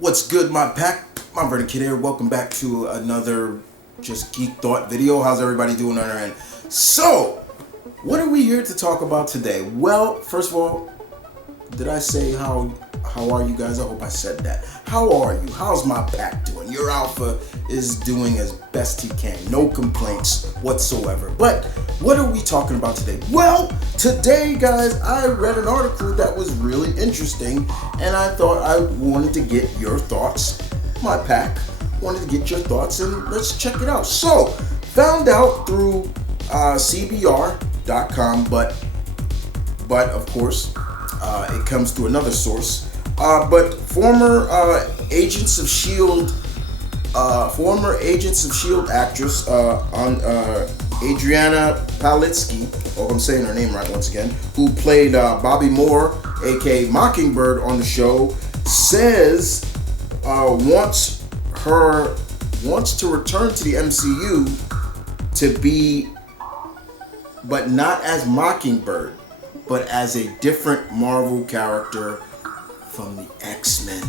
What's good, my pack? M.V.K here. Welcome back to another just geek thought video. How's everybody doing on their end? So, what are we here to talk about today? Well, first of all, did I say how are you guys? I hope I said that. How are you? How's my pack doing? Your alpha is doing as best he can. No complaints whatsoever. But what are we talking about today? Well, today, guys, I read an article that was really interesting, and I thought I wanted to get your thoughts. My pack wanted to get your thoughts, and let's check it out. So, found out through CBR.com, but of course, it comes through another source. But former Agents of Shield actress Adrianne Palicki, hope I'm saying her name right once again, who played Bobbi Morse, aka Mockingbird, on the show, says wants to return to the MCU to be, but not as Mockingbird, but as a different Marvel character from the X-Men.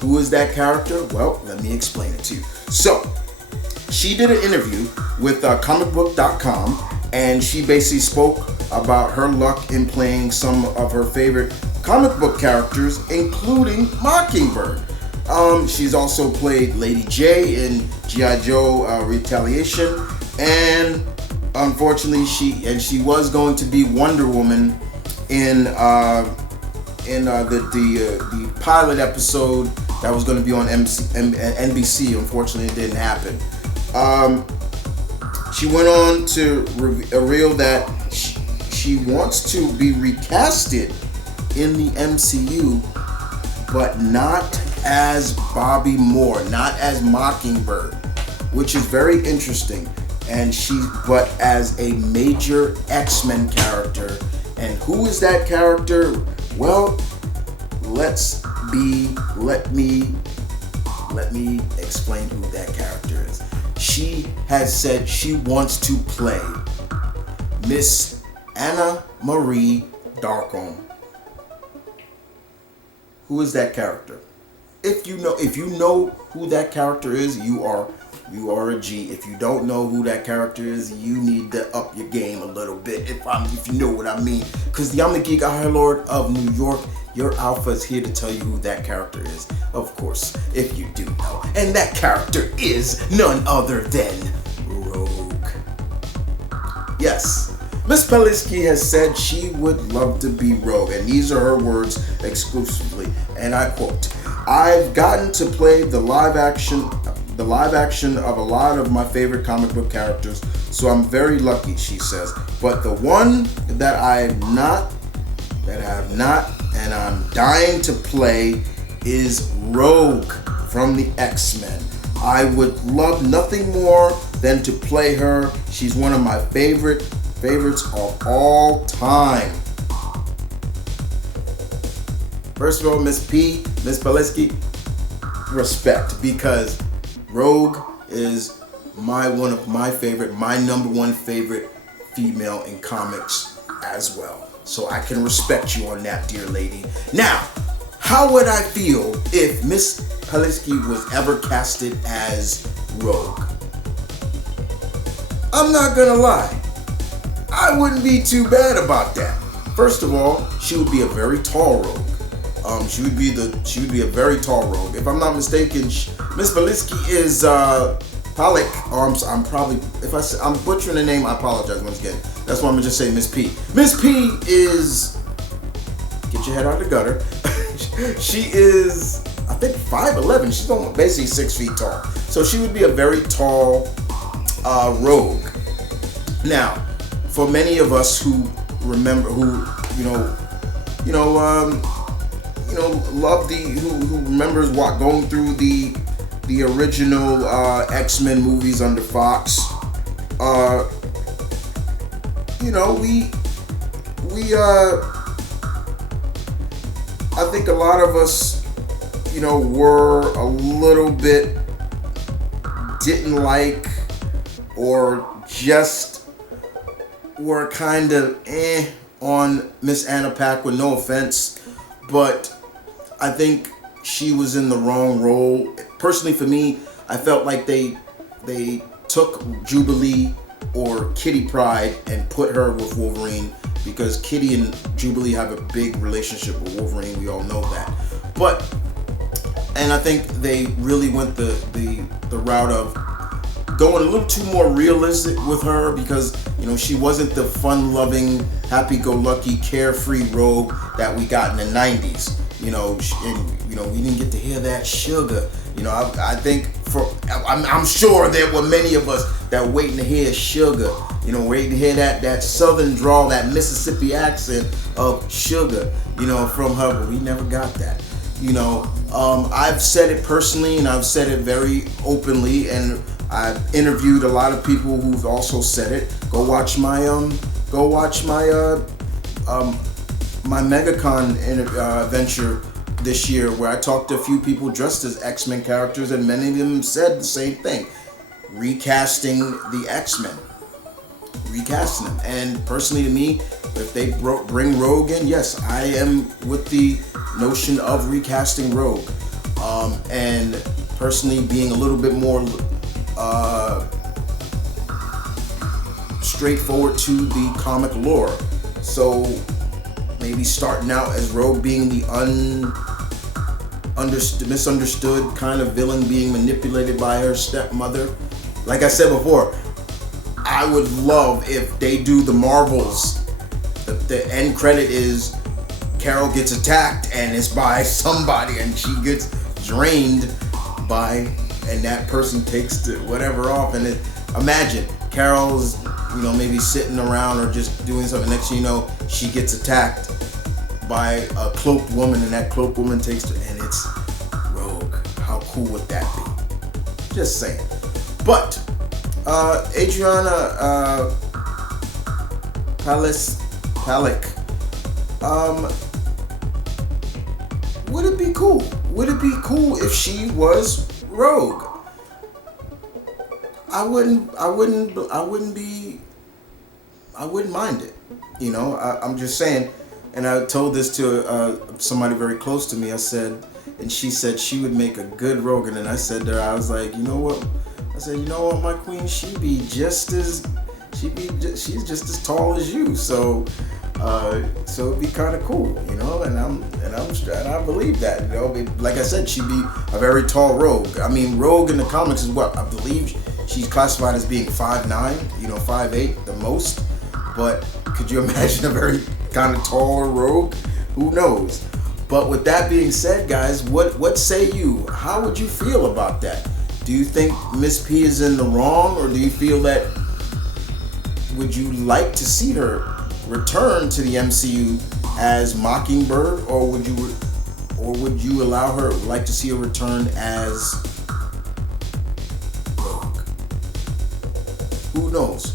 Who is that character? Well, let me explain it to you. So, she did an interview with comicbook.com, and she basically spoke about her luck in playing some of her favorite comic book characters, including Mockingbird. She's also played Lady J in G.I. Joe Retaliation, and unfortunately she was going to be Wonder Woman in the pilot episode that was going to be on NBC. Unfortunately, it didn't happen. She went on to reveal that she wants to be recasted in the MCU, but not as Bobbi Morse, not as Mockingbird, which is very interesting. But as a major X-Men character. And who is that character? Well, let me explain who that character is. She has said she wants to play Miss Anna Marie Darkholme. Who is that character? If you know who that character is, you are a G. If you don't know who that character is, you need to up your game a little bit, if you know what I mean. Because I'm the Geek Lord of New York. Your alpha is here to tell you who that character is. Of course, if you do know. And that character is none other than Rogue. Yes. Miss Palicki has said she would love to be Rogue, and these are her words exclusively, and I quote, "I've gotten to play the live action of a lot of my favorite comic book characters, so I'm very lucky," she says. "But the one that I have not, and I'm dying to play is Rogue from the X-Men. I would love nothing more than to play her. She's one of my favorites of all time." First of all, Miss Palicki, respect, because Rogue is my number one favorite female in comics as well. So I can respect you on that, dear lady. Now, how would I feel if Miss Palicki was ever casted as Rogue? I'm not gonna lie, I wouldn't be too bad about that. First of all, she would be a very tall Rogue. She would be a very tall Rogue. If I'm not mistaken, Miss Palicki is Palicki. I'm butchering the name, I apologize once again. That's why I'm gonna just say Miss P. Miss P is, get your head out of the gutter. She is, I think, 5'11". She's almost basically 6 feet tall. So she would be a very tall Rogue. Now, for many of us who remember, who remembers what going through the original X-Men movies under Fox, I think a lot of us, were a little bit, didn't like, or just were kind of on Miss Anna Pack, with no offense, but I think she was in the wrong role. Personally, for me, I felt like they took Jubilee or Kitty Pryde and put her with Wolverine, because Kitty and Jubilee have a big relationship with Wolverine. We all know that. And I think they really went the route of going a little too more realistic with her, because she wasn't the fun-loving, happy-go-lucky, carefree Rogue that we got in the 90s. We didn't get to hear that sugar. I think I'm sure there were many of us that were waiting to hear sugar. Waiting to hear that southern drawl, that Mississippi accent of sugar, from her, but we never got that. I've said it personally, and I've said it very openly, and I've interviewed a lot of people who've also said it. Go watch my my MegaCon venture this year, where I talked to a few people dressed as X-Men characters, and many of them said the same thing: recasting the X-Men, recasting them. And personally, to me, if they bring Rogue in, yes, I am with the notion of recasting Rogue, and personally being a little bit more straightforward to the comic lore. So maybe starting out as Rogue being the misunderstood kind of villain, being manipulated by her stepmother. Like I said before, I would love if they do the Marvels. The end credit is Carol gets attacked and it's by somebody, and she gets drained and that person takes whatever off. And imagine Carol's maybe sitting around or just doing something. Next thing you know, she gets attacked by a cloaked woman, and that cloaked woman takes her, and it's Rogue. How cool would that be? Just saying. But Adrianne Palicki, would it be cool? Would it be cool if she was Rogue? I wouldn't mind it. I'm just saying. And I told this to somebody very close to me. I said, and she said she would make a good Rogue. And I said to her, I was like, you know what? I said, you know what, my queen, she's just as tall as you. So it'd be kind of cool, and I believe that, like I said, she'd be a very tall Rogue. I mean, Rogue in the comics is what I believe she's classified as being 5'9", 5'8", the most. But could you imagine a very kind of taller Rogue? Who knows? But with that being said, guys, what say you? How would you feel about that? Do you think Miss P is in the wrong, or do you feel that, would you like to see her return to the MCU as Mockingbird, or would you like to see her return as Rogue? Who knows?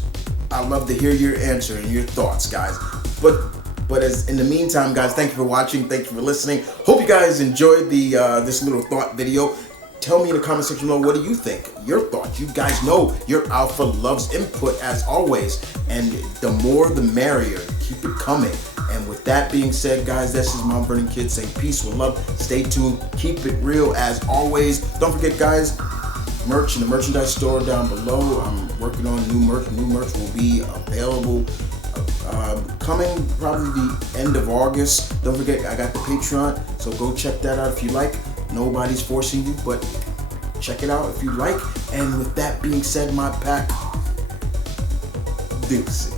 I'd love to hear your answer and your thoughts, guys. But as in the meantime, guys, thank you for watching. Thank you for listening. Hope you guys enjoyed this little thought video. Tell me in the comment section below, what do you think? Your thoughts. You guys know your alpha loves input as always, and the more the merrier. Keep it coming. And with that being said, guys, this is TheMtVernonkid saying peace with love. Stay tuned. Keep it real as always. Don't forget, guys, merch in the merchandise store down below. I'm working on new merch. New merch will be available coming probably the end of August. Don't forget, I got the Patreon, so go check that out if you like. Nobody's forcing you, but check it out if you like. And with that being said, my pack, deuces.